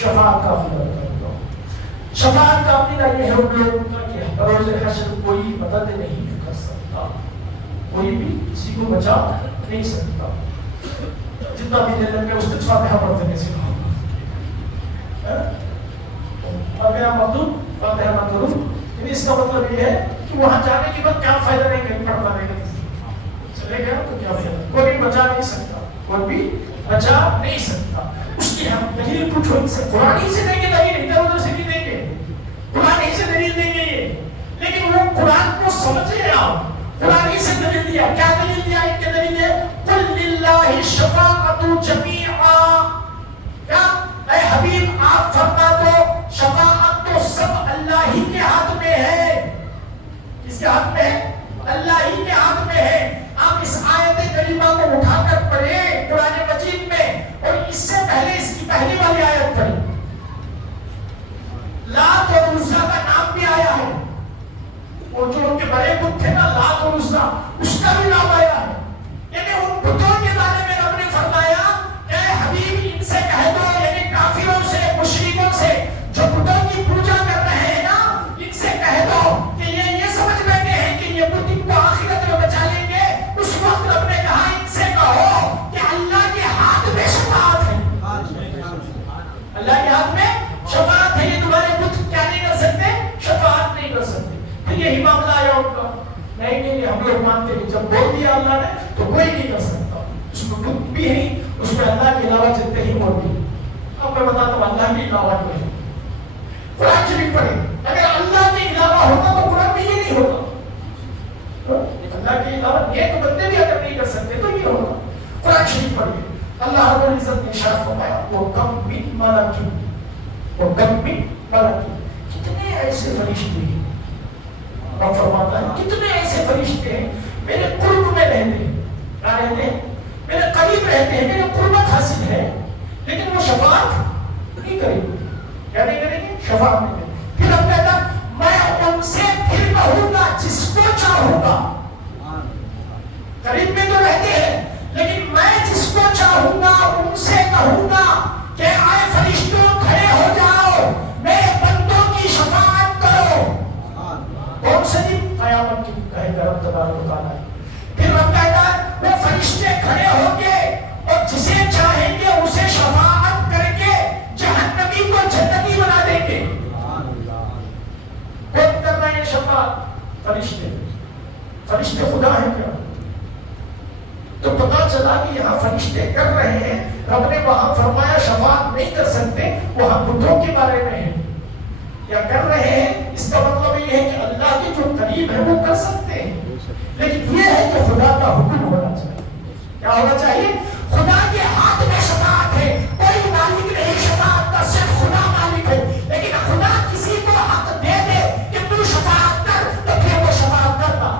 شفاعت کا عقیدہ بتاؤں. شفاعت کا عقیدہ یہ ہے ان لوگوں کا کہ بروز حشر کوئی مدد نہیں کر سکتا, کوئی بھی کسی کو بچا نہیں سکتا. جتنا بھی دل میں اس سے فاتحہ پڑھتے کسی کو فاتحہ مطلوب فاتحہ مطلوب, اس کا مطلب یہ ہے کہ وہاں جانے کے بعد کیا فائدہ نہیں, کہیں پڑھنا رہے گا چلے گیا تو کیا فائدہ, کوئی بھی بچا نہیں سکتا, کوئی بھی بچا نہیں سکتا. اس کی ہم دلیل پوچھو ان سے, قرآن ہی سے دیں گے دلیل, ادھر ادھر سے نہیں دیں گے, قرآن ہی سے دلیل دیں گے یہ. لیکن وہ قرآن کو سمجھے آپ, قرآن ہی سے دلیل دیا. کیا دلیل دیا؟ ایک کے دلیل ہے قل للہ الشفاعۃ جمیعا. کیا اے حبیب آپ فرما دو شفاعت تو سب اللہ ہی کے ہاتھ میں ہے. کس کے ہاتھ میں؟ اللہ ہی کے ہاتھ میں ہے. آپ اس آیت کریمہ کو اٹھا کر پڑھیں قرآن مجید میں, اور اس سے پہلے اس کی پہلی والی آیت پڑھیں. لات اور عزا کا نام بھی آیا ہے, اور جو ان کے بڑے بت تھے نا لات اور عزا, اس کا بھی نام آیا ہے. یعنی ان بتوں کے بارے میں رب نے فرمایا اے حبیب ان سے کہہ دو, یعنی کافروں سے مشرکوں سے جو بتوں کی پوجا کر رہے ہیں نا, ان سے کہہ دو کہ یہ سمجھ بیٹھے ہیں کہ یہ بت ان کو آخرت میں بچا لیں گے. اس وقت رب نے کہا ان سے کہو کہ اللہ کے ہاتھ میں شفاعت ہے, اللہ کے ہاتھ میں شفاعت ہے. یہ تمہارے بت کیا نہیں کر سکتے, شفاعت نہیں کر سکتے. پھر یہی معاملہ آیا ان کا, نہیں ہم لوگ مانتے ہیں جب بول دیا اللہ نے تو کوئی نہیں کر سکتا. اس میں بت بھی ہے, اس میں اللہ کے علاوہ جتنے ہی اور بھی. اب میں بتاتا ہوں اللہ کے علاوہ جو ہے, قرآن شریف پڑھے, اگر اللہ کے علاوہ ہوتا تو قرآن میں یہ نہیں ہوتا. اللہ کے علاوہ یہ تو بندے بھی اگر نہیں کر سکتے تو یہ ہوگا. قرآن شریف پڑھیے, اللہ رب العزت نے ارشاد فرمایا وہ کم من ملک, وہ کم من ملک, کتنے ایسے فرشتے ہیں. رب فرماتا ہے کتنے ایسے فرشتے ہیں میرے قرب میں رہتے ہیں, کیا رہتے ہیں, میرے قریب رہتے ہیں, میرے قربت حاصل ہے, لیکن وہ شفاعت نہیں کریں گے. کیا نہیں کریں گے؟ شفاعت نہیں کریں گے. پھر اب کہتا میں ان سے پھر کہوں گا جس کو چاہوں گا. قریب میں تو رہتے ہیں, لیکن میں جس کو چاہوں گا ان سے کہوں گا کہ اے فرشتوں کھڑے ہو جاؤ, میرے بندوں کی شفاعت کرو. کون سے دن؟ قیامت کی کہے گا رب تبارک و تعالیٰ. پھر رب کہتا ہے وہ فرشتے کھڑے ہوں گے اور جسے چاہیں گے اسے شفاعت کر کے جہنمی کو جنتی بنا دیں گے. کون کر رہے ہیں شفاعت؟ فرشتے. فرشتے خدا ہیں کیا؟ تو پتا چلا کہ یہاں فرشتے کر رہے ہیں. رب نے وہاں فرمایا شفاعت نہیں کر سکتے, وہاں بتوں کے بارے میں ہے یا کر رہے ہیں. اس کا مطلب یہ ہے کہ اللہ کے جو قریب ہے وہ کر سکتے ہیں, لیکن یہ ہے کہ خدا کا حکم ہونا چاہیے. کیا ہونا چاہیے؟ خدا کے ہاتھ میں شفاعت ہے, کوئی مالک نہیں شفاعت کا, صرف خدا مالک ہے. لیکن خدا کسی کو حق دے دے کہ تو شفاعت کر, تو پھر وہ شفاعت کرتا.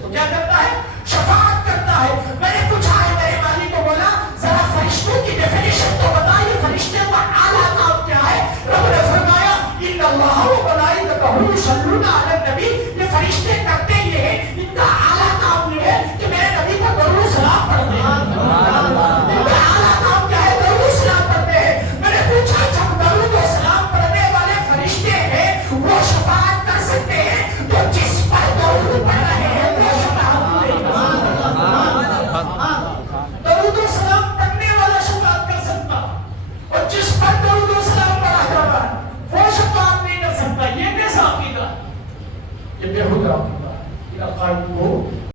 تو کیا کرتا ہے؟ شفاعت کرتا ہے. میں نے پوچھا ہے میرے مالک کو, بولا ذرا فرشتوں کی ڈیفینیشن تو بتائیے, فرشتے کا اعلیٰ کام کیا ہے؟ رب نے فرمایا ان اللہ و ملائکتہ یصلون علی النبی. یہ فرشتے کرتے یہ ہیں, ان کا اعلیٰ کام یہ ہے کہ میرے نبی کو درود و سلام پڑھتے ہیں. ان کا اعلیٰ کام کیا ہے؟ درود و سلام پڑھتے ہیں. میں نے پوچھا جب درود و سلام پڑھنے والے فرشتے ہیں وہ شفاعت کر سکتے ہیں, تو جس پر درود پڑھ رہے ہیں وہ شفاعت نہیں کر سکتا. درود و سلام پڑھنے والا شفاعت کر سکتا, اور جس پر درود و سلام پڑھا جا رہا ہے وہ شفاعت نہیں کر سکتا. یہ کیسا عقیدہ؟ یہ بے ہودہ عقیدہ. یہ عقائد کو